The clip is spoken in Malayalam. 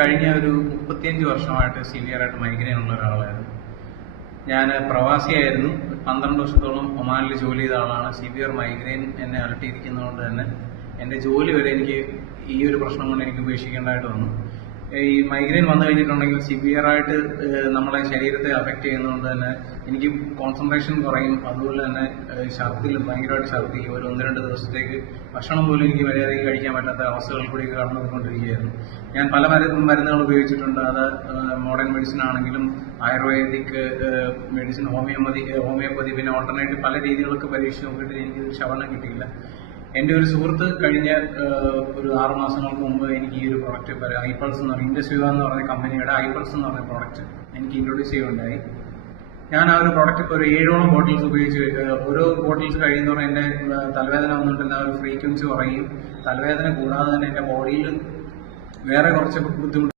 കഴിഞ്ഞ ഒരു 35 വർഷമായിട്ട് സിവിയറായിട്ട് മൈഗ്രെയിൻ ഉള്ള ഒരാളായിരുന്നു. ഞാൻ പ്രവാസിയായിരുന്നു. 12 വർഷത്തോളം ഒമാനിൽ ജോലി ചെയ്ത ആളാണ്. സിവിയർ മൈഗ്രെയിൻ എന്നെ അലട്ടിയിരിക്കുന്നതുകൊണ്ട് തന്നെ എൻ്റെ ജോലി വരെ എനിക്ക് ഈ ഒരു പ്രശ്നം കൊണ്ട് എനിക്ക് ഉപേക്ഷിക്കേണ്ടതായിട്ട് വന്നു. ഈ മൈഗ്രെയിൻ വന്നു കഴിഞ്ഞിട്ടുണ്ടെങ്കിൽ സിവിയറായിട്ട് നമ്മളെ ശരീരത്തെ അഫക്റ്റ് ചെയ്യുന്നതുകൊണ്ട് തന്നെ എനിക്ക് കോൺസെൻട്രേഷൻ കുറയും. അതുപോലെ തന്നെ ഛർദിലും ഭയങ്കരമായിട്ട് ഛർദിക്കും. ഒരു 1-2 ദിവസത്തേക്ക് ഭക്ഷണം പോലും എനിക്ക് മര്യാദയ്ക്ക് കഴിക്കാൻ പറ്റാത്ത അവസ്ഥകളിൽ കൂടി കടന്നു പോയിക്കൊണ്ടിരിക്കുകയായിരുന്നു. ഞാൻ പല മരുന്നുകൾ ഉപയോഗിച്ചിട്ടുണ്ട്. അത് മോഡേൺ മെഡിസിൻ ആണെങ്കിലും ആയുർവേദിക് മെഡിസിൻ, ഹോമിയോപ്പതി, പിന്നെ ഓൾട്ടർനേറ്റീവ് പല രീതികളൊക്കെ പരീക്ഷിച്ച് നോക്കിയിട്ട് എനിക്ക് ശമനം കിട്ടിയില്ല. എൻ്റെ ഒരു സുഹൃത്ത് കഴിഞ്ഞ ഒരു 6 മാസങ്ങൾക്ക് മുമ്പ് എനിക്ക് ഈ ഒരു പ്രോഡക്റ്റ് ഐപൾസ് എന്ന് പറഞ്ഞ ഇൻഡസ്വിവ എന്ന് പറഞ്ഞ കമ്പനിയുടെ ഐപൾസ് എന്ന് പറഞ്ഞ പ്രോഡക്റ്റ് എനിക്ക് ഇൻട്രൊഡ്യൂസ് ചെയ്യുകയുണ്ടായി. ഞാൻ ആ ഒരു പ്രോഡക്റ്റ് ഇപ്പോൾ ഒരു 7ഓളം ബോട്ടിൽസ് ഉപയോഗിച്ച് ഓരോ ബോട്ടിൽസ് കഴിയുന്നതോടെ എൻ്റെ തലവേദന വന്നിട്ടുള്ള ഒരു ഫ്രീക്വൻസി കുറയും. തലവേദന കൂടാതെ തന്നെ എൻ്റെ ബോഡിയിൽ വേറെ കുറച്ച് ബുദ്ധിമുട്ട്